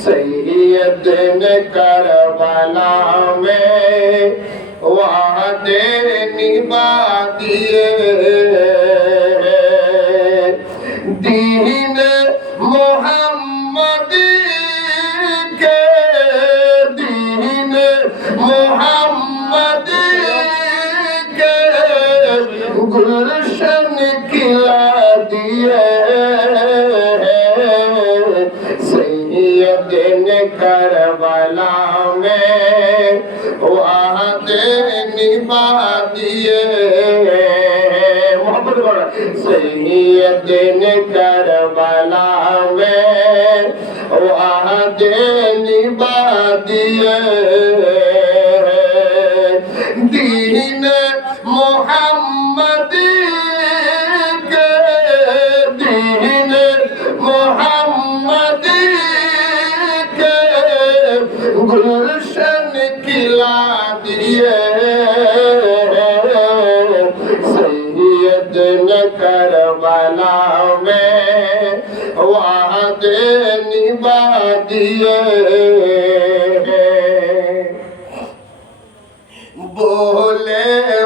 सैयद ने करबला में वादे निभा दिए दीन मोहम्मद के दीन मोहम्मद के गुलशन खिला दिए सैयद ने करबला में वादे निभा दिए मोहब्बत करो सैयद ने करबला में वादे निभा दिए गुलशन खिला दिए सैयद ने करबला में वादे निभा दिए बोले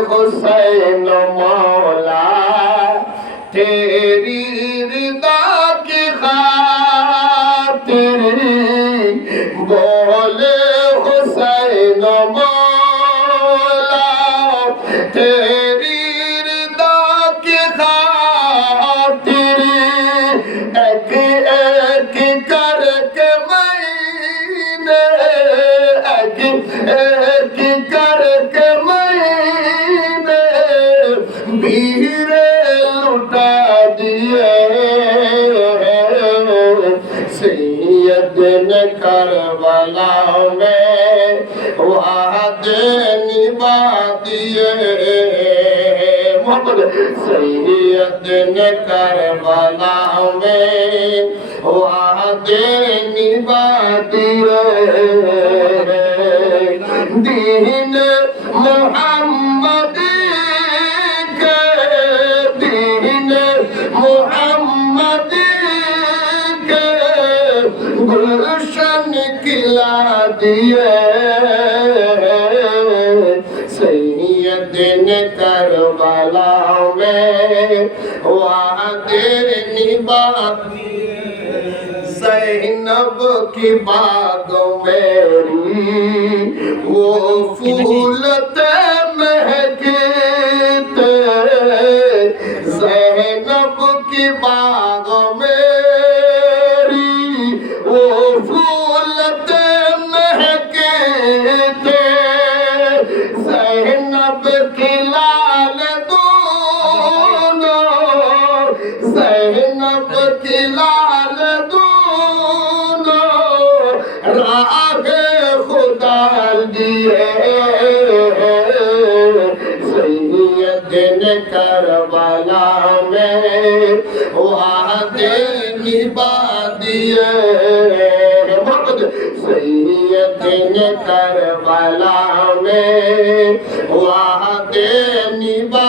हुसैन मौला तेरी रिदा तेरी रिदा की खातिर एक एक करके मैंने एक एक करके मैंने भीरे लुटा दिए सैयद ने करबला में वादे পা দিয়ে মগর সৈয়দ নে করবালা মে ওয়াদে নিবা দিয়ে দিন মোহাম্মদ দিয়ে करबला में वादे निभा जैनब की बाग मेरी वो फूल ते महके जैनब की लाल दोनों राह खुदा दिए सैयद ने करबला में वादे निभा दिए मोहम्मद सैयद ने करबला में वादे निभा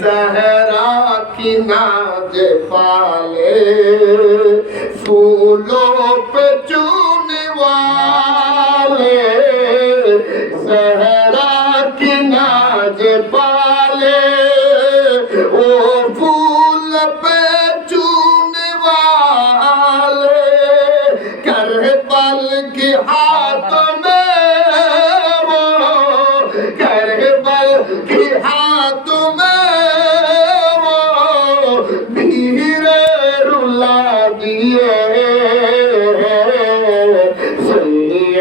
सहरा की नाज पाले फूलों पे चूने वाले सहरा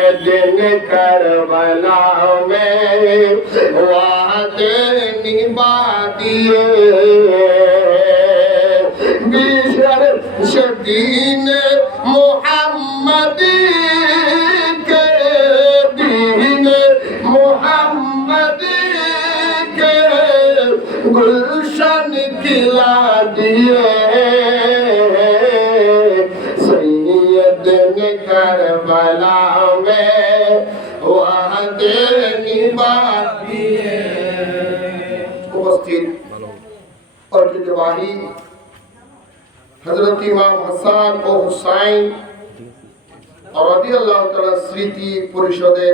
सैयद ने करबला में वादे निभा दिए बिशर शदीन मोहम्मद के दीन मोहम्मद के गुलशन खिला दिए सैयद ने करबला में वादे निभा दिए উপস্থিত ঐতিহ্যবাহী হজরত ইমাম হাসান ও হুসাইন রাদিয়াল্লাহু তাআলা স্মৃতি পরিষদের